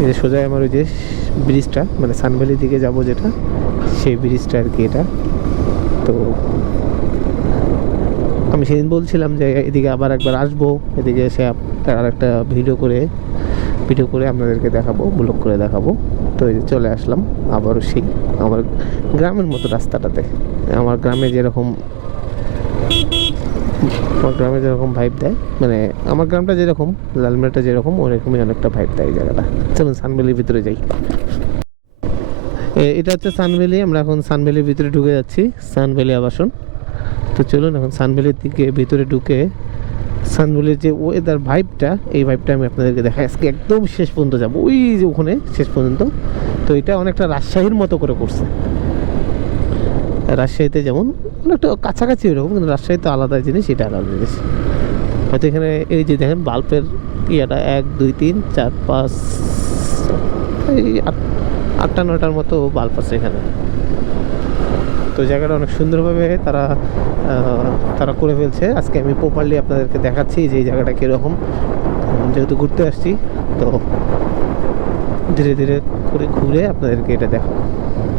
এই যে সোজা আমার ওই যে ব্রিজটা মানে সানভ্যালির দিকে যাব যেটা, সেই ব্রিজটা আর কি এটা। তো আমি সেদিন বলছিলাম যে এদিকে আবার একবার আসব, এদিকে এসে আর একটা ভিডিও করে ভিডিও করে আপনাদেরকে দেখাবো ব্লগ করে দেখাবো। তো এই চলে আসলাম আবারও সেই আমার গ্রামের মতো রাস্তাটাতে। আমার গ্রামে যেরকম আমার গ্রামে যেরকম ভাইব দেয় মানে আমার গ্রামটা যেরকম লালমেলাটা যেরকম, ওরকমই অনেকটা ভাইব দেয় জায়গাটা। চলুন সানভ্যালির ভিতরে যাই। এটা হচ্ছে সানভ্যালি আমরা এখন সানভ্যালির ভিতরে ঢুকে যাচ্ছি সানভ্যালি আবাসন। তো চলুন এখন সানভ্যালির দিকে ভিতরে ঢুকে সানভ্যালির যে ওয়েদার ভাইবটা এই ভাইবটা আমি আপনাদেরকে দেখাই। আজকে একদম শেষ পর্যন্ত যাব। ওই যে ওখানে শেষ পর্যন্ত। তো এটা অনেকটা রাজশাহীর মতো করে করছে। রাজশাহীতে যেমন অনেকটা কাছাকাছি এরকম কিন্তু রাজশাহী তো আলাদা জিনিস, এটা আলাদা জিনিস। হয়তো এখানে এই যে দেখেন, বাল্বের ইয়েটা এক, দুই, তিন, চার, পাঁচ, এই আটটা নটার মতো বাল্ব আছে এখানে। তো জায়গাটা অনেক সুন্দরভাবে তারা তারা করে ফেলছে। আজকে আমি প্রপারলি আপনাদেরকে দেখাচ্ছি যে এই জায়গাটা কীরকম। যেহেতু ঘুরতে আসছি, তো ধীরে ধীরে করে ঘুরে আপনাদেরকে এটা দেখাবো।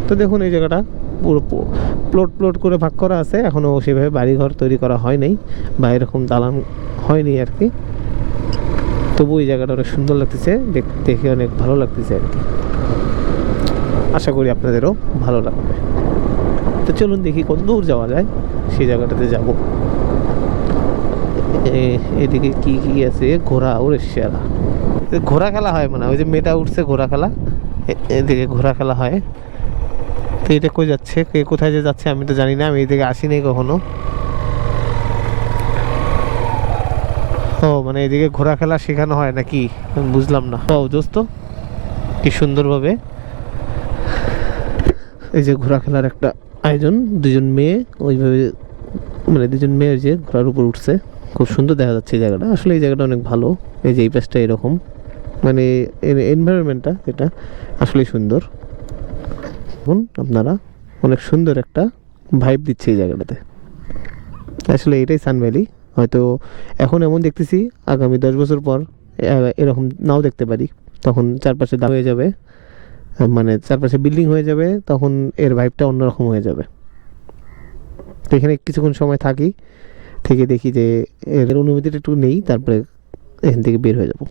তো দেখুন এই জায়গাটা। পুরো প্লট প্লট করে ভাগ করা আছে। এখনও সেভাবে বাড়িঘর তৈরি করা হয় নাই বা এরকম দালান হয়নি আর কি। তবু এই জায়গাটা অনেক সুন্দর লাগতেছে, দেখ- অনেক ভালো লাগতেছে আর কি। আশা করি আপনাদেরও ভালো লাগবে। তো চলুন দেখি কত দূর যাওয়া যায়, সেই জায়গাটাতে যাব। এদিকে কি কি আছে? ঘোড়া, ওরে সেরা। ঘোড়া খেলা হয় মানে ওই যে মেয়েটা উঠছে ঘোড়া খেলা এদিকে ঘোড়া খেলা হয়। তো এটা কই যাচ্ছে? কে কোথায় যে যাচ্ছে আমি তো জানি না, আমি এদিকে আসিনি কখনো। ও মানে এদিকে ঘোরা খেলা শেখানো হয় নাকি? বুঝলাম না। ও, দোস্ত, কি সুন্দরভাবে এই যে ঘোরা খেলার একটা আয়োজন, দুজন মেয়ে ওইভাবে মানে দুজন মেয়ে যে ঘোড়ার উপর উঠছে। খুব সুন্দর দেখা যাচ্ছে এই জায়গাটা। আসলে এই জায়গাটা অনেক ভালো। এই যে এই পাশটা এরকম। মানে এনভায়রনমেন্টটা এটা আসলেই সুন্দর। এখন আপনারা, অনেক সুন্দর একটা ভাইব দিচ্ছে এই জায়গাটাতে। আসলে এটাই সান ভ্যালি হয়তো এখন এমন দেখতেছি, আগামী দশ বছর পর এরকম নাও দেখতে পারি। তখন চারপাশে দা হয়ে যাবে মানে চারপাশে বিল্ডিং হয়ে যাবে, তখন এর ভাইবটা অন্যরকম হয়ে যাবে। তো এখানে কিছুক্ষণ সময় থাকি, থেকে দেখি যে এর অনুভূতিটা একটু নেই, তারপরে এখান থেকে বের হয়ে যাব।